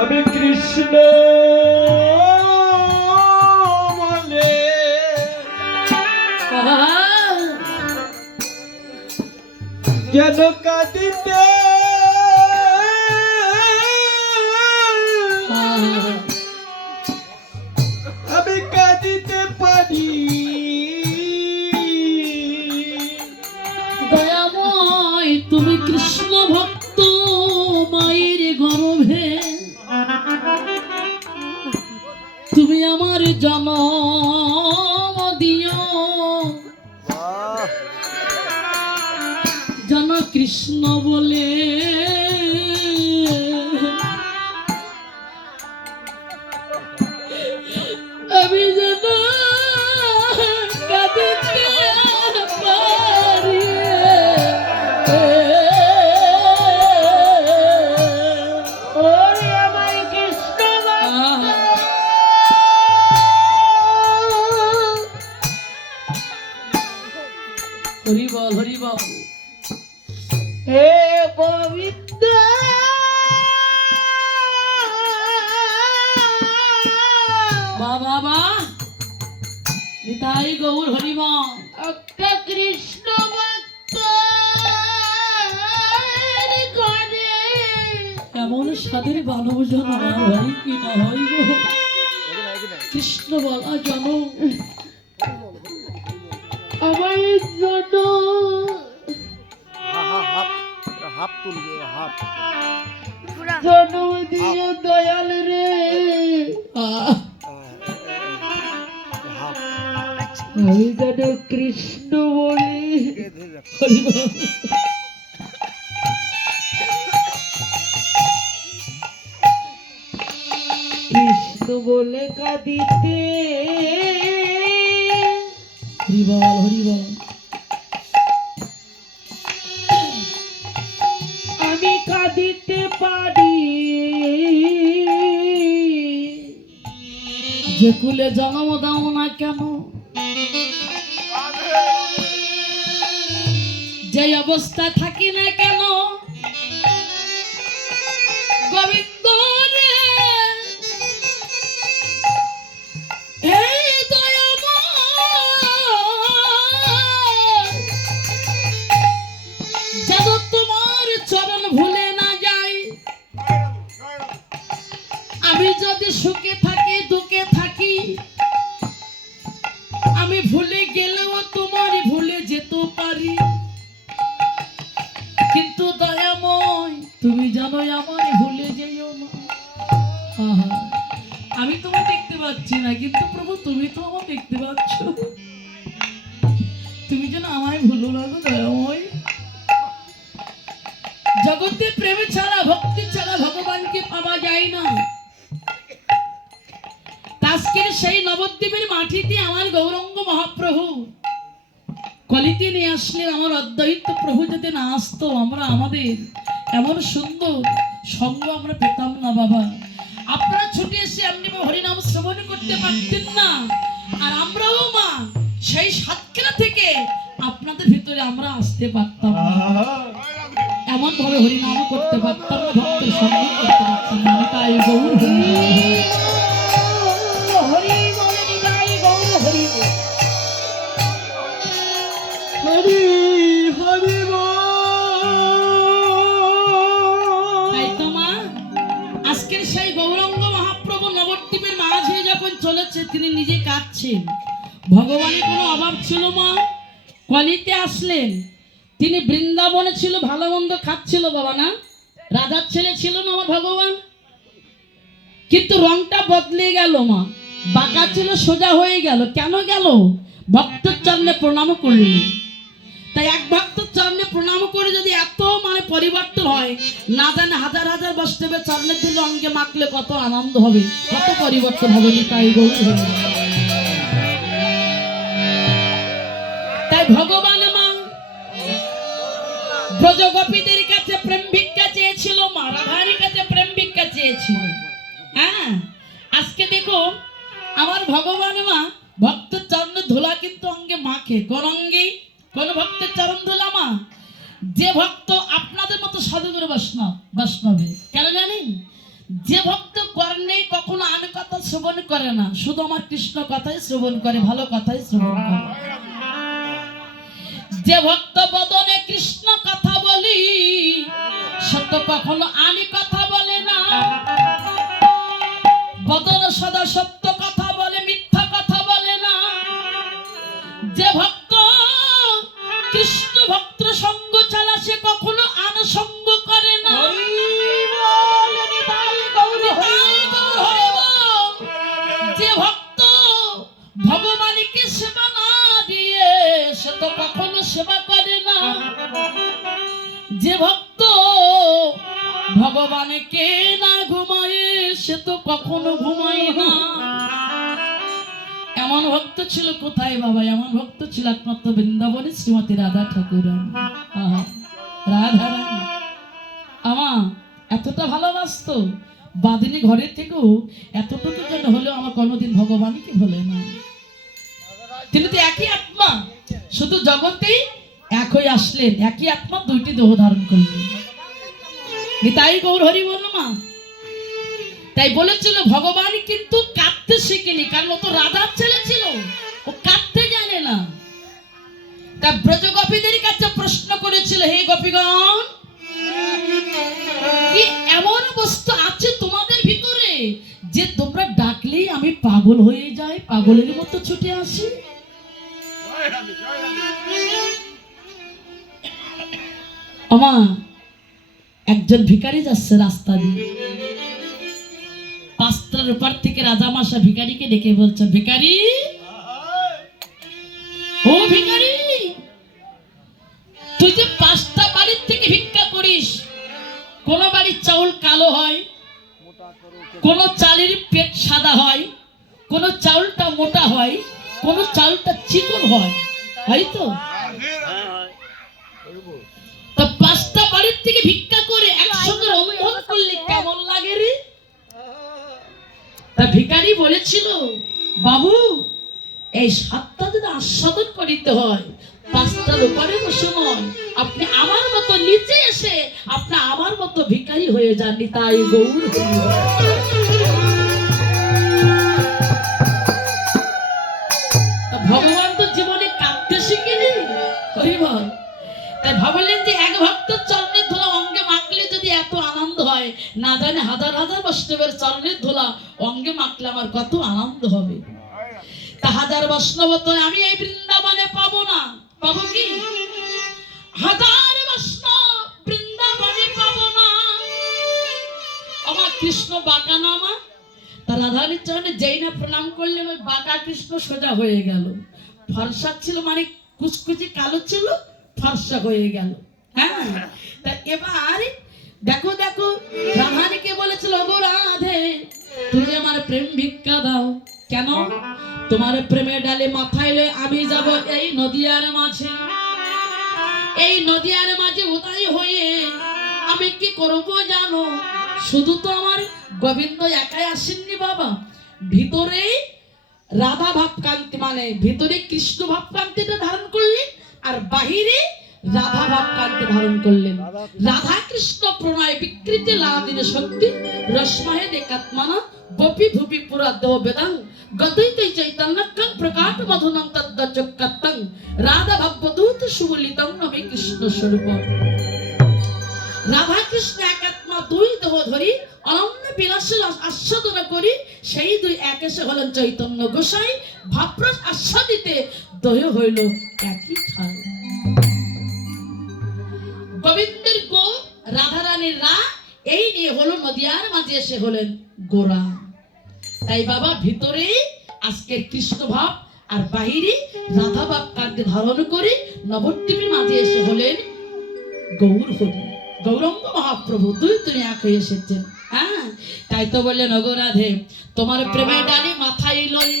আমি কৃষ্ণ বলে। কেন কাঁদিতে? তুমি আমার জন্ম দিও। জন কৃষ্ণ বলে হরি বল হরি বল হে গোবিন্দ! বা বাবা নিতাই গৌর হরি বল একটা কৃষ্ণ এমন স্বাদের বালভোজন আমার হয় কি না হয় গো? কৃষ্ণ বলা জন আমার জন্য হাফ তুলবে হাফ জন্ম দিও দয়াল রে। আমি যেন কৃষ্ণ বলি। কৃষ্ণ বলে কাঁদিতে। হরি বল হরি বল আমি কাঁদিতে পারি। যে কুলে জন্ম দাও না কেন? যে অবস্থা থাকি না কেন? জানো আমার ভুলে যেও আমি তোমায় দেখতে পাচ্ছি না, কিন্তু প্রভু, তুমি তো আমার দেখতে পাচ্ছ। তুমি যেন আমায় ভুলো না দয়াময়। জগতে প্রেম ছাড়া, ভক্তি ছাড়া ভগবানকে পাওয়া যায় না। আজকের সেই নবদ্বীপের মাটিতে আমার গৌরঙ্গ মহাপ্রভু। কলিতে নিয়ে আসলে আমার অদ্বৈত প্রভু যাতে না আসতো, আমরা আমাদের এমন সুন্দর সঙ্গ আমরা পেতাম না, বাবা। আপনারা ছুটে এসে এমনি হরিনাম শ্রবণ করতে পারতেন না। আর আমরাও মা, সেই সাতক্ষীরা থেকে আপনাদের ভিতরে আমরা আসতে পারতাম এমন ভাবে হরিনাম করতে পারতাম না, ভক্তের সঙ্গ করতে পারতাম না। তাই হরি চলেছে, তিনি নিজে কাঁদছেন। ভগবানের কোনো অভাব ছিল মা? কলিতে আসলেন। তিনি বৃন্দাবনে ছিল, ভালো মন্দ খাচ্ছিল বাবা না? রাজার ছেলে ছিল না আমার ভগবান? কিন্তু রংটা বদলে গেল মা। বাঁকা ছিল, সোজা হয়ে গেল। কেন গেল? ভক্তের চরণে প্রণাম করলেন। তাই এক ভক্তের চরণে প্রণাম করে যদি এত মানে পরিবর্তন হয়, না জানে হাজার হাজার বস্তবে চরণের দিলে অঙ্গে মাখলে কত আনন্দ হবে, কত পরিবর্তন হবে তাই গৌর। তাই ভগবান মা, ব্রজগোপীদের কাছে প্রেম ভিক্ষা চেয়েছিল মা কাছে প্রেম ভিক্ষা চেয়েছিল হ্যাঁ আজকে দেখো, আমার ভগবান মা ভক্তের চরণ ধুলা কিন্তু অঙ্গে মাখে কোন অঙ্গে কোন ভক্তের চরণ যে ভক্ত আপনাদের মতো সাধুগুরু বৈষ্ণবে কেন জানেন? যে ভক্ত কর্ণে কখনো আমি কথা শ্রবণ করে না। শুধু আমার কৃষ্ণ কথাই শ্রবণ করে, ভালো কথাই শ্রবণ করে। যে ভক্ত বদনে কৃষ্ণ কথা বলি, সত্য কখনো আমি কথা বলে না। বদন সদা সত্য কথা বলে, মিথ্যা কথা বলে না। যে ভক্ত যে ভক্ত ভগবানকে না ঘুমায়, সে তো কখনো ঘুমায় না। এমন ভক্ত ছিল কোথায় বাবা? এমন ভক্ত ছিল একমাত্র বৃন্দাবনে শ্রীমতী রাধা ঠাকুর রাধা আমা, এতটা ভালোবাসতো? বাদিনী ঘরের থেকেও এতটুকু যেন হলেও আমার কোনোদিন ভগবানকে ভোলে না। তিনি তো একই আত্মা। শুধু জগতেই এক হয়ে আসলেন, একই আত্মা দুইটি দেহ ধারণ করলেন। তাই গৌর হরি বলল মা। তাই বলেছিল, ভগবান কিন্তু কাঁদতে শিখেনি, কারণ ও তো রাধার ছেলে ছিল, ও কাঁদতে জানে না। তা ব্রজ গোপীদের কাছে প্রশ্ন করেছিল, হে গোপীগণ, কি এমন বস্তু আছে তোমাদের ভিতরে, যে তোমরা ডাকলেই আমি পাগল হয়ে যাই, পাগলের মতো ছুটে আসি? আমা একজন ভিখারি যাচ্ছে রাস্তা দিয়ে। পাঁচটার উপর থেকে রাজামাশা ভিখারিকে ডেকে বলছেন ভিখারি, ও ভিখারি, তুই যে পাঁচটা বাড়ির থেকে ভিক্ষা করিস, কোন বাড়ির চাউল কালো হয়, কোন চালের পেট সাদা হয়, কোন চাউলটা মোটা হয়, কোন চাউলটা চিকন হয় হয়তো তা? বাড়ির থেকে ভিক্ষা করে একসঙ্গে রন্ধন করলে কেমন লাগে রে? তা ভিখারি বলেছিল বাবু এই সাতটা যদি আস্বাদন করিতে হয়। পাঁচটার উপরে বসে নয়। আপনি আমার মতো নিচে এসে আপনি আমার মতো ভিখারি হয়ে যাননি তাই গৌর ভগবান তো জীবনে কাঁদতে শিখিনি। হরি বল তাই ভাবলেন যে এক ভক্ত চরণের ধুলা অঙ্গে মাখলে যদি এত আনন্দ হয়? না জানে হাজার হাজার বৈষ্ণবের চরণের ধুলা অঙ্গে মাখলে আমার কত আনন্দ হবে। তা হাজার বৈষ্ণব তো আমি এই বৃন্দাবনে পাবো না। পাবো কি? হাজার বৈষ্ণব বৃন্দাবনে পাবো না। আমার কৃষ্ণ বাঁকা না আমার তা রাধারানীর চরণে যেই না প্রণাম করলেন ওই বাঁকা কৃষ্ণ সোজা হয়ে গেল। ফর্সা ছিল মানে কুচকুচি কালো ছিল। ফর্সা হয়ে গেল। হ্যাঁ? তা এবার দেখো দেখো রাধানীকে বলেছিল গো রাধে তুমি আমার প্রেম ভিক্ষা দাও। কেন? তোমার প্রেমে ডালে মাথায় লয়ে আমি যাব এই নদিয়ার মাঝে। এই নদিয়ার মাঝে উদয় হয়ে আমি কি করব জানো? শুধু তো আমার গোবিন্দ একাই আসেননি বাবা। ভিতরে রাধা ভাবকান্তি মানে ভিতরে কৃষ্ণ ভাবকান্তিটা ধারণ করলেন আর বাহিরে রাধা ভাবকান্তি ধারণ করলেন। রাধা কৃষ্ণ। প্রণয় বিকৃতি লাদিনে শক্তি রশ্মহে দেকাত্মানা গোপী ভূপি পুরা দেহ বেদাং গতৈতে চৈতন্যকং প্রকাট মধুনং তদ্দচক্কাত্তং রাধা ভাবদূত সুবলিতং নমে কৃষ্ণ স্বরূপ। রাধা কৃষ্ণ একাত্মা দুই দেহ ধরি অনন্য বিলাসের আস্বাদন করি সেই দুই এক এসে হলেন চৈতন্য গোসাই। ভাবরস আস্বাদিতে দয় হইল একই ঠাই। গোবিন্দের গো, রাধারানীর রা, এই নিয়ে হলো নদিয়ার মাঝে এসে হলেন গোরা। তাই বাবা ভিতরে আজকে কৃষ্ণ ভাব আর বাহিরে রাধা ভাব কান্তি ধারণ করে নবদ্বীপের মাঝে এসে হলেন গৌর হরি। গৌরঙ্গ মহাপ্রভু দুই তুমি এক হয়ে এসেছেন। হ্যাঁ তাই তো বললেন অগরাধে তোমার প্রেমে ডালি মাথায় লই